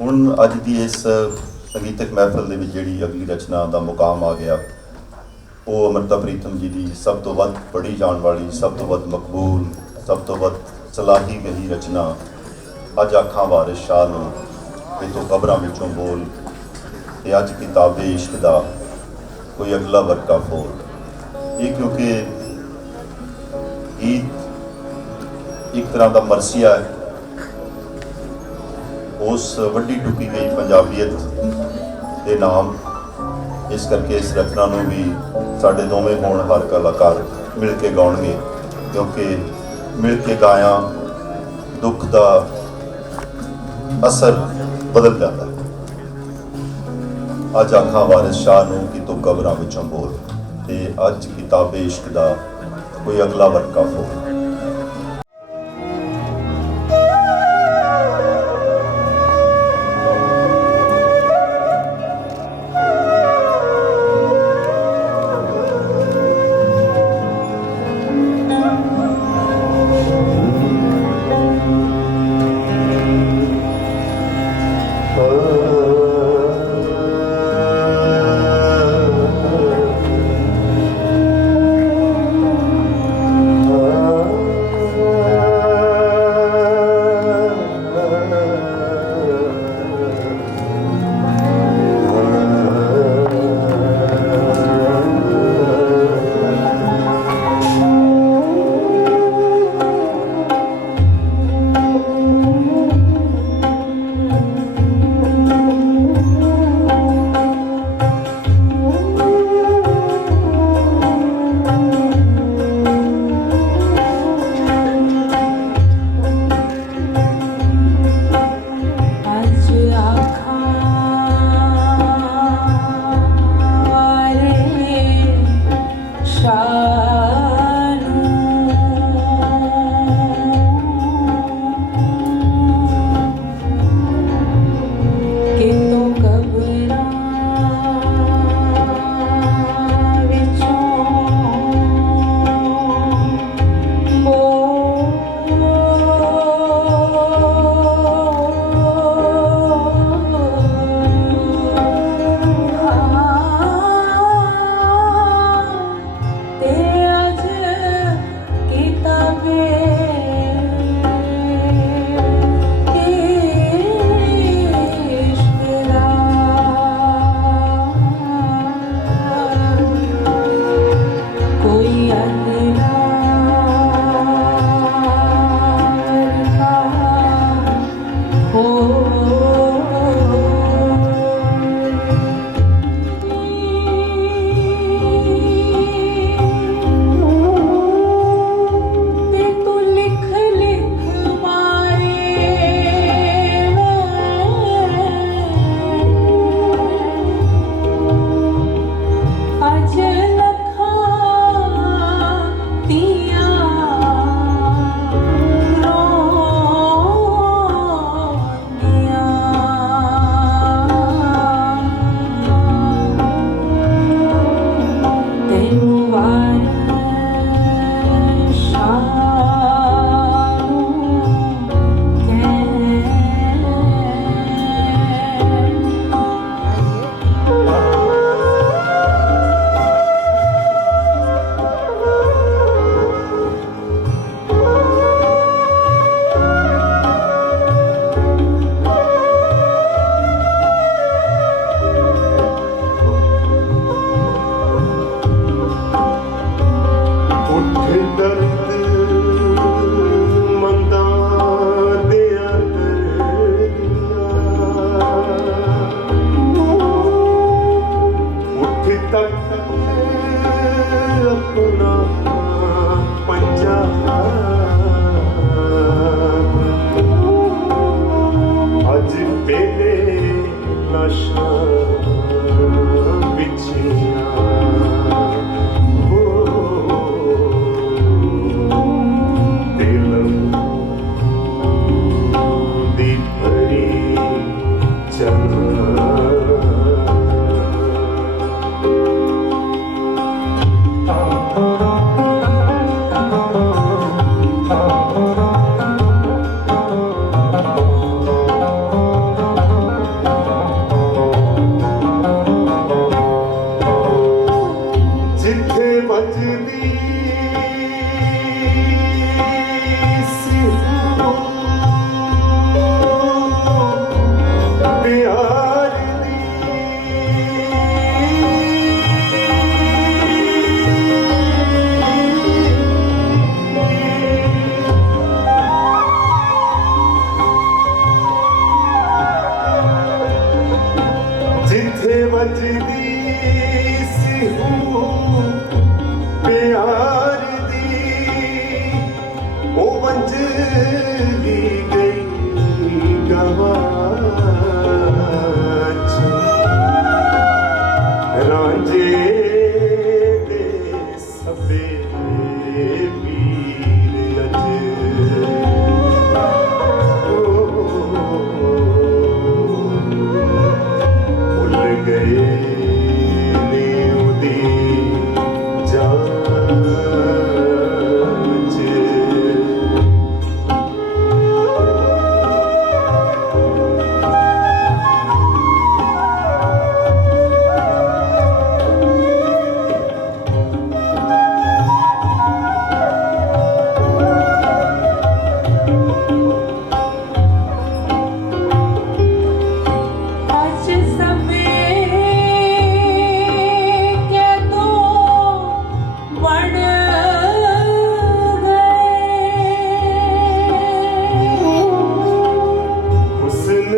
ਹੁਣ ਅੱਜ ਦੀ ਇਸ ਸੰਗੀਤਕ ਮਹਿਫਲ ਦੇ ਵਿੱਚ ਜਿਹੜੀ ਅਗਲੀ ਰਚਨਾ ਦਾ ਮੁਕਾਮ ਆ ਗਿਆ, ਉਹ ਅੰਮ੍ਰਿਤਾ ਪ੍ਰੀਤਮ ਜੀ ਦੀ ਸਭ ਤੋਂ ਵੱਧ ਪੜ੍ਹੀ ਜਾਣ ਵਾਲੀ, ਸਭ ਤੋਂ ਵੱਧ ਮਕਬੂਲ, ਸਭ ਤੋਂ ਵੱਧ ਸਲਾਹੀ ਗਈ ਰਚਨਾ ਅੱਜ ਆਖਾਂ ਵਾਰਿਸ ਸ਼ਾਹ ਨੂੰ ਕਿ ਤੂੰ ਕਬਰਾਂ ਵਿੱਚੋਂ ਬੋਲ, ਤੇ ਅੱਜ ਕਿਤਾਬੇ ਇਸ਼ਕ ਦਾ ਕੋਈ ਅਗਲਾ ਵਰਕਾ ਫੋਲ। ਇਹ ਕਿਉਂਕਿ ਗੀਤ ਇੱਕ ਤਰ੍ਹਾਂ ਦਾ ਮਰਸੀਆ ਹੈ ਉਸ ਵੱਡੀ ਟੁਕੀ ਗਈ ਪੰਜਾਬੀਅਤ ਦੇ ਨਾਮ। ਇਸ ਕਰਕੇ ਇਸ ਰਚਨਾ ਨੂੰ ਵੀ ਸਾਡੇ ਦੋਵੇਂ ਹੋਣਹਾਰ ਕਲਾਕਾਰ ਮਿਲ ਕੇ ਗਾਉਣਗੇ, ਕਿਉਂਕਿ ਮਿਲ ਕੇ ਗਾਇਆ ਦੁੱਖ ਦਾ ਅਸਰ ਬਦਲ ਜਾਂਦਾ ਹੈ। ਅੱਜ ਆਖਾਂ ਵਾਰਿਸ ਸ਼ਾਹ ਨੂੰ ਕਿ ਤੂੰ ਕਬਰਾਂ ਵਿੱਚੋਂ ਬੋਲ, ਤੇ ਅੱਜ ਕਿਤਾਬੇ ਇਸ਼ਕ ਦਾ ਕੋਈ ਅਗਲਾ ਵਰਕਾ ਫੋਲ। ਗਏ ਨੇ ਉਹਦੀ ਜਾਨ ਚ। ਅੱਜ ਸਮੇਂ ਕਦੋਂ ਬਣ ਗਏ ਹੁਸਨ